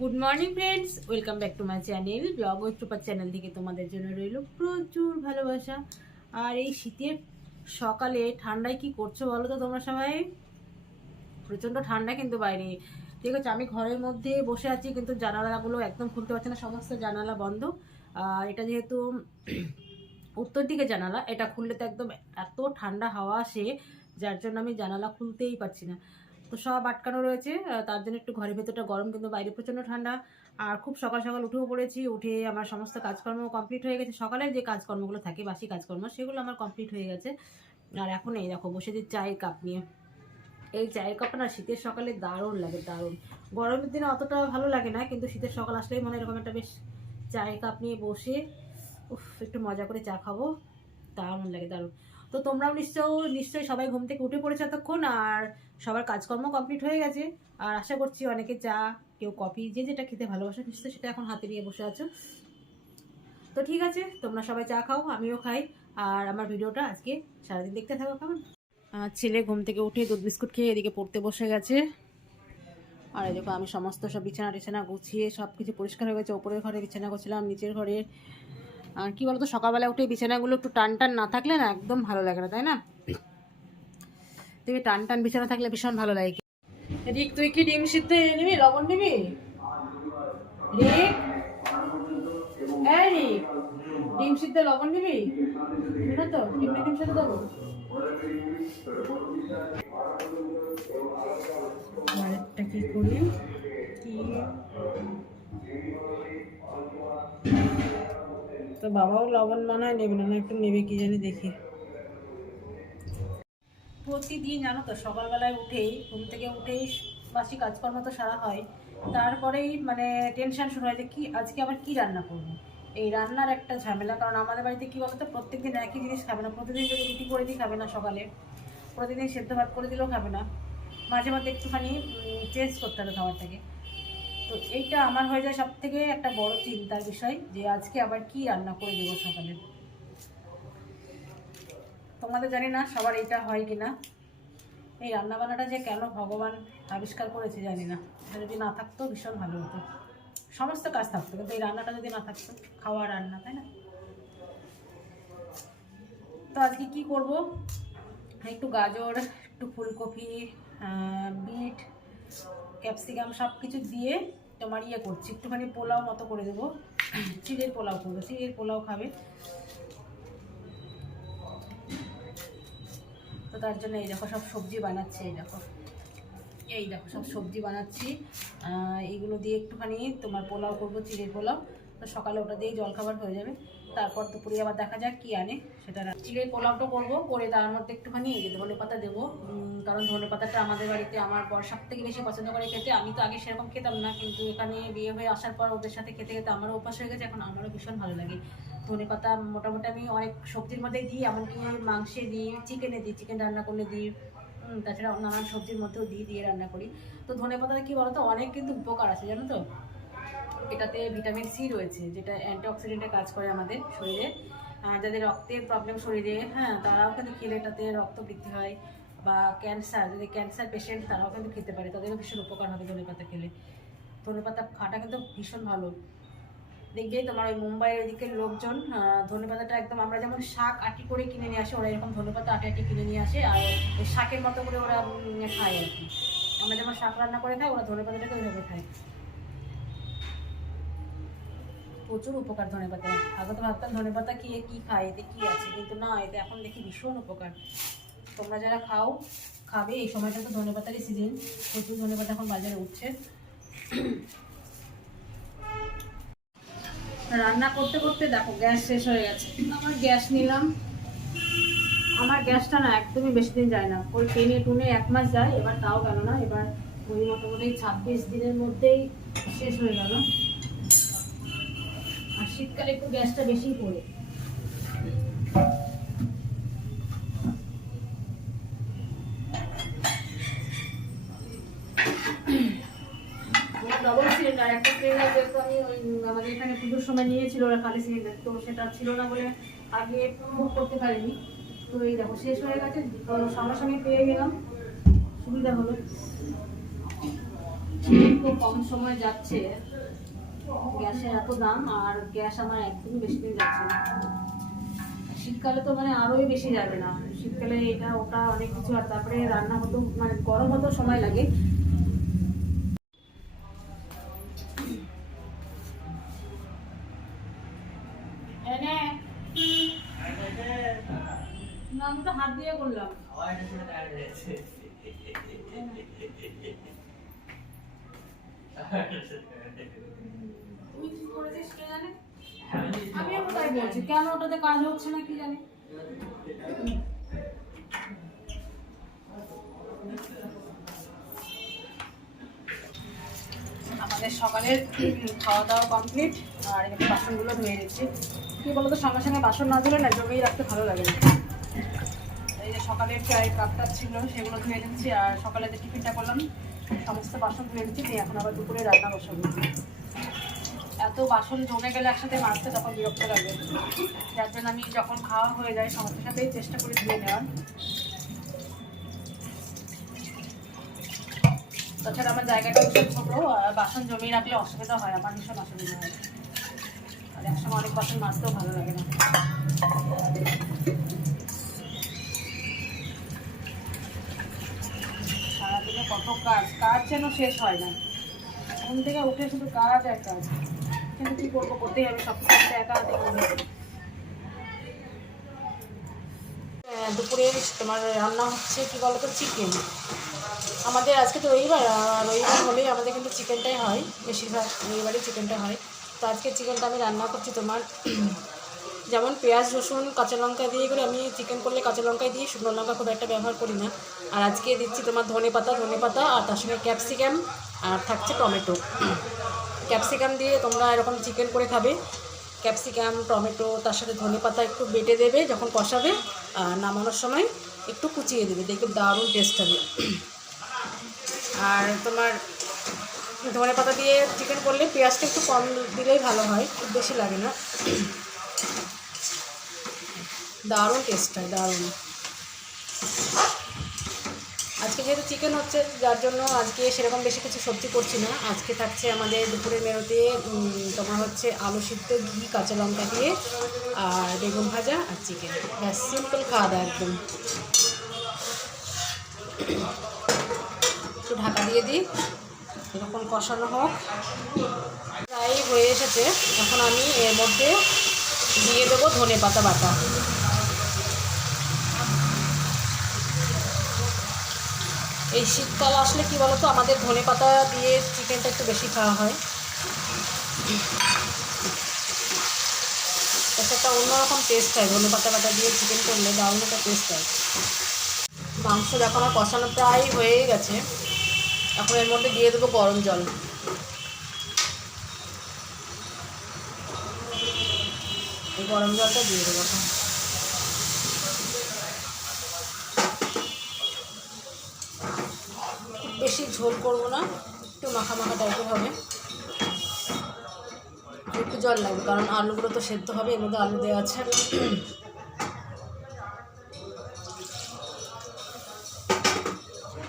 Good morning friends welcome back to my channel vlog ওয়েস্ট্রোপার channel থেকে তোমাদের জন্য রইল প্রচুর ভালোবাসা। আর এই শীতের সকালে ঠান্ডায় কি করছ বলো তো তোমরা সবাই? প্রচণ্ড ঠান্ডা কিন্তু বাইরে। ঠিক আছে আমি ঘরের মধ্যে বসে আছি, কিন্তু জানালাগুলো একদম খুলতে পারছি না, সমস্ত জানালা বন্ধ। এটা যেহেতু উত্তর দিকে জানালা, এটা খুললে তো একদম এত ঠান্ডা হাওয়া আসে, যার জন্য আমি জানালা খুলতেই পারছি না। তো সব আটকানো রয়েছে তার জন্য একটু ঘরের ভেতরটা গরম কিন্তু বাইরে প্রচণ্ড ঠান্ডা। আর খুব সকাল সকাল উঠেও পড়েছি, উঠে আমার সমস্ত কাজকর্ম কমপ্লিট হয়ে গেছে। সকালের যে কাজকর্মগুলো থাকে, বাসি কাজকর্ম, সেগুলো আমার কমপ্লিট হয়ে গেছে। আর এখন এই দেখো, বসে যে চায়ের কাপ নিয়ে। এই চায়ের কাপটা না শীতের সকালে দারুণ লাগে, দারুণ। গরমের দিনে অতটা ভালো লাগে না, কিন্তু শীতের সকাল আসলেই মনে এরকম একটা বেশ চায়ের কাপ নিয়ে বসে, উফ, একটু মজা করে চা খাব। দারুণ লাগে, দারুণ। তো তোমরাও নিশ্চয় নিশ্চয়ই সবাই ঘুম থেকে উঠে পড়েছো এতক্ষণ, আর সবার কাজকর্ম কমপ্লিট হয়ে গেছে। আর আশা করছি অনেকে চা কেউ কফি যে যেটা খেতে ভালোবাসে নিশ্চয়ই সেটা এখন হাতে নিয়ে বসে আছো। তো ঠিক আছে তোমরা সবাই চা খাও আমিও খাই। আর আমার ভিডিওটা আজকে সারাদিন দেখতে থাকো কেমন? আর ছেলে ঘুম থেকে উঠে দুধ বিস্কুট খেয়ে এদিকে পড়তে বসে গেছে। আর এই দেখো আমি সমস্ত সব বিছানা টিছানা গুছিয়ে সব কিছু পরিষ্কার হয়ে গেছে। ওপরের ঘরে বিছানা করছিলাম নিচের ঘরে। আর কি বলতো সকালবেলা উঠে বিছানাগুলো একটু টান টান না থাকলে না একদম ভালো লাগে না তাই না? দেখবি টান টান বিছানা থাকলে ভীষণ ভালো লাগে রিক, তুই কি ডিম সিদ্ধ নিবি? লবণ নিবি? রিক? এই রিক, ডিম সিদ্ধ, লবণ নিবি? না তো? এমনি ডিম সিদ্ধ দেবো। আরেকটা কি করি? কি? তো বাবাও লবণ মনে হয় নেবে না একটু নেবে কি জানি দেখি। প্রতিদিন জানো তো, সকালবেলায় উঠেই, ঘুম থেকে উঠেই বাসি কাজকর্ম তো সারা হয়, তারপরেই মানে টেনশন শুরু হয় যে কি, আজকে আবার কি রান্না করব? এই রান্নার একটা ঝামেলা, কারণ আমাদের বাড়িতে কি বলতো, প্রত্যেকদিন একই জিনিস খাবে না, প্রতিদিন যদি রুটি করে দিই খাবে না সকালে, প্রতিদিন সেদ্ধ ভাত করে দিলেও খাবে না, মাঝে মাঝে একটুখানি চেঞ্জ করতে হবে খাবারটাকে। তো এইটা আমার হয়ে যায় সব থেকে একটা বড় চিন্তার বিষয় যে আজকে আবার কি রান্না করে দেবো সকালে। তোমাদের জানি না সবার এইটা হয় কি না এই রান্নাবান্নাটা যে কেন ভগবান আবিষ্কার করেছে জানি না। এটা যদি না থাকতো ভীষণ ভালো হতো। সমস্ত কাজ থাকতো, কিন্তু এই রান্নাটা যদি না থাকতো, খাওয়া রান্না, তাই না? তো আজকে কি করব? একটু গাজর, একটু ফুলকপি বিট, ক্যাপসিকাম সব কিছু দিয়ে তোমার ইয়ে করছি। একটুখানি পোলাও মতো করে দেবো। চিড়ের পোলাও করব। চিড়ের পোলাও খাবে। তার জন্য এই দেখো সব সবজি বানাচ্ছি, এই দেখো। এই দেখো সব সবজি বানাচ্ছি। এইগুলো দিয়ে একটুখানি তোমার পোলাও করব চিড়ের পোলাও। তো সকালে ওটা দিয়েই জলখাবার হয়ে যাবে। তারপর দুপুরে আবার দেখা যাক কি আনে, সেটা চিড়ের পোলাওটা করব, করে তার মধ্যে একটুখানি ধনে পাতা দেবো। কারণ ধনে পাতাটা আমাদের বাড়িতে আমার বর সব থেকে বেশি পছন্দ করে খেতে। আমি তো আগে সেরকম খেতাম না, কিন্তু এখানে বিয়ে হয়ে আসার পর ওদের সাথে খেতে খেতে আমারও অভ্যাস হয়ে গেছে, এখন আমারও ভীষণ ভালো লাগে। ধনে পাতা মোটামুটি আমি অনেক সবজির মধ্যে দিই, এমনকি মাংসে দিই, চিকেনে দিই, চিকেন রান্না করলে দিই তাছাড়া নানান সবজির মধ্যেও দিই, দিয়ে রান্না করি। তো ধনে পাতাটা কি বলতো, অনেক কিন্তু উপকার আছে, জানো তো? এটাতে ভিটামিন সি রয়েছে, যেটা অ্যান্টিঅক্সিডেন্টের কাজ করে আমাদের শরীরে। যাদের রক্তের প্রবলেম শরীরে হ্যাঁ তারাও কিন্তু খেলে এটাতে রক্ত বৃদ্ধি হয়। বা ক্যান্সার যদি ক্যান্সার পেশেন্ট তারাও কিন্তু খেতে পারে, তাদেরও ভীষণ উপকার হবে ধনে পাতা খেলে। ধনে পাতা খাটা কিন্তু ভীষণ ভালো। দেখবে তোমার ওই মুম্বাইয়ের ওইদিকের লোকজন ধনেপাতাটা একদম আমরা যেমন শাক আটি করে কিনে নিয়ে আসে, ওরা এরকম ধনে পাতা আটি আটি কিনে নিয়ে আসে, আর ওই শাকের মতো করে ওরা খায় আর কি। আমরা যেমন শাক রান্না করে খাই, ওরা ধনে পাতাটাকে ওইভাবে খায়। প্রচুর উপকার ধনে পাতা আগে তো ভাবতাম ধনে পাতা কি কি খায়, এতে কি আছে? কিন্তু না, এতে এখন দেখি ভীষণ উপকার। তোমরা যারা খাও, খাবে, এই সময়টা তো ধনে পাতারই সিজন প্রচুর ধনে পাতা এখন বাজারে উঠছে। রান্না করতে করতে দেখো গ্যাস শেষ হয়ে গেছে। আমার গ্যাস নিলাম। আমার গ্যাসটা না একদমই বেশি দিন যায় না। ওই টেনে টুনে এক মাস যায়, এবার তাও গেল না। এবার ওই মোটামুটি ছাব্বিশ দিনের মধ্যেই শেষ হয়ে গেল। আর শীতকালে একটু গ্যাসটা বেশি পড়ে। সময় নিয়েছিল ওরা খালি সিলিন্ডার, তো সেটা ছিল না বলে আগে বুক করতে পারিনি। তো এই দেখো, শেষ হয়ে গেছে সঙ্গে পেয়ে গেলাম। সুবিধা হলো। খুব কম সময় যাচ্ছে। গ্যাসের এত দাম, আর গ্যাস আমার একদমই বেশি দিন যাচ্ছে শীতকালে তো মানে আরোই বেশি যাবে না। শীতকালে এটা, ওটা অনেক কিছু আর তারপরে রান্না হতো মানে গরম হতো সময় লাগে। কেন ওটাতে কাজ হচ্ছে না কি জানি? আমাদের সকালের খাওয়া দাওয়া কমপ্লিট আর এখানে বাসনগুলো ধুয়ে নিচ্ছি। কি বলতো, সঙ্গে সঙ্গে বাসন না ধুলে না জমিয়ে রাখতে ভালো লাগে এই যে সকালের চায়ের কাপটা ছিল, সেগুলো ধুয়ে নিচ্ছি, আর সকালে যে টিফিনটা করলাম, সমস্ত বাসন ধুয়ে নিচ্ছি এখন আবার দুপুরে রান্না বসাবো। এত বাসন জমে গেলে একসাথে মাজতে তখন বিরক্ত লাগে। যার জন্য আমি যখন খাওয়া হয়ে যায় সমস্ত সাথেই চেষ্টা করি ধুয়ে নেওয়ার। তাছাড়া আমার জায়গাটা হচ্ছে ছোটো বাসন জমিয়ে রাখলে অসুবিধা হয়, আমার ভীষণ অসুবিধা হয়। আর একসময় অনেক বাসন মাজতেও ভালো লাগে না। সারাদিনে কত কাজ কাজ যেন শেষ হয় না। ঘুম থেকে উঠে শুধু কাজ আর কাজ। কিন্তু কি করব করতেই হবে একা হাতে করব দুপুরে তোমার রান্না হচ্ছে কি বলতো চিকেন আমাদের আজকে তো রবিবার রবিবার হলেই আমাদের কিন্তু চিকেনটাই হয়, বেশিরভাগ রবিবারই চিকেনটা হয়। তো আজকে চিকেনটা আমি রান্না করছি তোমার, যেমন পেঁয়াজ, রসুন, কাঁচা লঙ্কা দিয়ে করে আমি চিকেন করলে কাঁচা লঙ্কাই দিই শুকনো লঙ্কা খুব একটা ব্যবহার করি না। আর আজকে দিচ্ছি তোমার ধনে পাতা ধনে পাতা আর তার সঙ্গে ক্যাপসিকাম আর থাকছে টমেটো। ক্যাপসিকাম দিয়ে তোমরা এরকম চিকেন করে খাবে। ক্যাপসিকাম, টমেটো, তার সাথে ধনে পাতা একটু বেটে দেবে যখন কষাবে নামানোর সময় একটু কুচিয়ে দেবে। দেখবে দারুণ টেস্ট হবে। আর তোমার ধনে পাতা দিয়ে চিকেন করলে পেঁয়াজটা একটু কম দিলেই ভালো হয়, খুব বেশি লাগে না। দারুণ টেস্ট হয়, দারুণ। আজকে যেহেতু চিকেন হচ্ছে, যার জন্য আজকে সেরকম বেশি কিছু সবজি করছি না। আজকে থাকছে আমাদের দুপুরের মেরোতে তোমার হচ্ছে আলু সিদ্ধ, ঘি, কাঁচা লঙ্কা দিয়ে, আর বেগুন ভাজা আর চিকেন ব্যাস সিম্পল খাওয়া দাওয়া একদম। একটু ঢাকা দিয়ে দিই এরকম কষানো হোক। প্রায় হয়ে এসেছে। এখন আমি এর মধ্যে দিয়ে দেবো ধনে পাতা বাটা। এই শীতকাল আসলে কি বলতো, আমাদের ধনে পাতা দিয়ে চিকেনটা একটু বেশি খাওয়া হয়। একটা অন্যরকম টেস্ট হয়, ধনে পাতা বাটা দিয়ে চিকেন করলে দারুণ একটা টেস্ট হয়। মাংস দেখো আমার কষানো প্রায় হয়েই গেছে, এখন এর মধ্যে দিয়ে দেবো গরম জল। এই গরম জলটা দিয়ে দেবো এখন। বেশি ঝোল করব না, একটু মাখা মাখা টাইপের হবে। একটু জল লাগবে, কারণ আলুগুলো তো সেদ্ধ হবে, এর মধ্যে আলু দেওয়া আছে।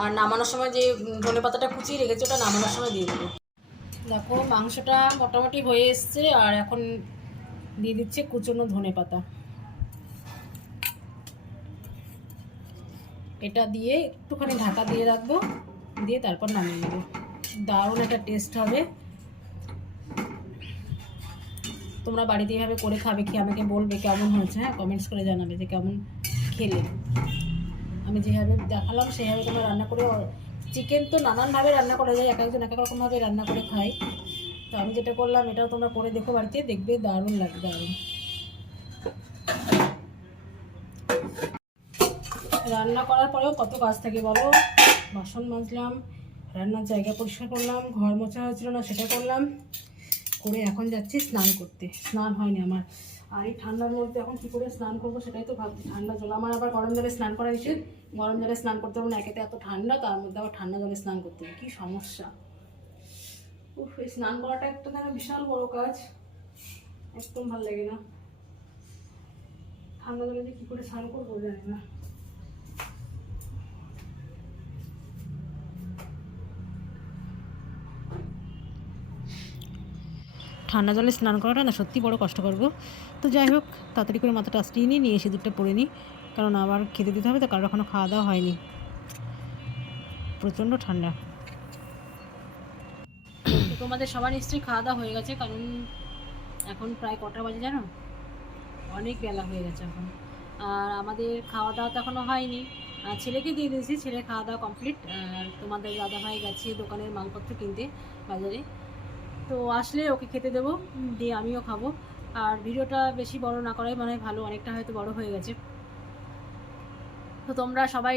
আর নামানোর সময় যে ধনে পাতাটা কুচিয়ে রেখেছে, ওটা নামানোর সময় দিয়ে দেবো। দেখো, মাংসটা মোটামুটি হয়ে এসছে, আর এখন দিয়ে দিচ্ছে কুচনো ধনে পাতা। এটা দিয়ে একটুখানি ঢাকা দিয়ে রাখব। দিয়ে তারপর নামিয়ে নেব। দারুণ একটা টেস্ট হবে। তোমরা বাড়িতে এইভাবে করে খাবে কি আমাকে বলবে কেমন হয়েছে হ্যাঁ? কমেন্টস করে জানাবে যে কেমন খেলে। আমি যেভাবে দেখালাম, সেভাবে তোমরা রান্না করে চিকেন তো নানানভাবে রান্না করা যায়, এক একজন এক এক রকমভাবে রান্না করে খায়। তো আমি যেটা করলাম, এটাও তোমরা করে দেখো বাড়িতে, দেখবে দারুণ লাগে, দারুণ। রান্না করার পরেও কত কাজ থাকে বলো? বাসন মাজলাম, রান্নার জায়গা পরিষ্কার করলাম, ঘর মোছা হয়েছিল না সেটা করলাম, করে এখন যাচ্ছি স্নান করতে। স্নান হয়নি আমার। আর এই ঠান্ডার মধ্যে এখন কী করে স্নান করব সেটাই তো ভাবছি। ঠান্ডা জল, আমার আবার গরম জলে স্নান করা উচিত। গরম জলে স্নান করতে হবে না একেতে এত ঠান্ডা, তার মধ্যে আবার ঠান্ডা জলে স্নান করতে হবে। কী সমস্যা? উফ, এই স্নান করাটা একটা যেন বিশাল বড় কাজ। একদম ভালো লাগে না। ঠান্ডা জলে যে কী করে স্নান করব জানি না। ঠান্ডা জলে স্নান করাটা না সত্যি বড় কষ্ট করব তো যাই হোক, তাড়াতাড়ি করে মাথাটা আসটিয়ে নিয়ে নিয়ে সিঁদুরটা পরে নিই। কারণ আবার খেতে দিতে হবে তো, কারোর এখনও খাওয়া দাওয়া হয়নি। প্রচণ্ড ঠান্ডা। তোমাদের সবার নিশ্চয়ই খাওয়া দাওয়া হয়ে গেছে, কারণ এখন প্রায় কটা বাজে জানো? অনেক বেলা হয়ে গেছে এখন। আর আমাদের খাওয়া দাওয়া তো এখনও হয়নি। ছেলেকে দিয়ে দিয়েছি ছেলে খাওয়া দাওয়া কমপ্লিট। আর তোমাদের দাদা ভাই গেছে দোকানের মালপত্র কিনতে বাজারে। তো আসলে ওকে খেতে দেবো দিয়ে আমিও খাব। আর ভিডিওটা বেশি বড় না করাই মানে ভালো, অনেকটা হয়তো বড় হয়ে গেছে। তো তোমরা সবাই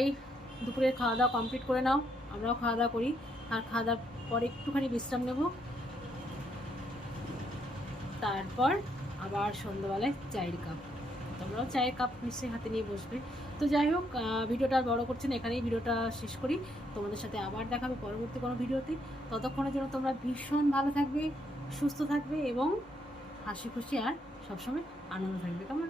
দুপুরের খাওয়া দাওয়া কমপ্লিট করে নাও, আমরাও খাওয়া দাওয়া করি। আর খাওয়া দাওয়ার পরে একটুখানি বিশ্রাম নেব। তারপর আবার সন্ধ্যাবেলায় চায়ের কাপ। তোমরাও চায়ের কাপ নিশ্চয়ই হাতে নিয়ে বসবে। তো যাই হোক ভিডিওটা আর বড় করছেন এখানেই ভিডিওটা শেষ করি। তোমাদের সাথে আবার দেখাবে পরবর্তী কোনো ভিডিওতে। ততক্ষণের জন্য তোমরা ভীষণ ভালো থাকবে, সুস্থ থাকবে এবং হাসি খুশি আর সবসময় আনন্দ থাকবে। কেমন?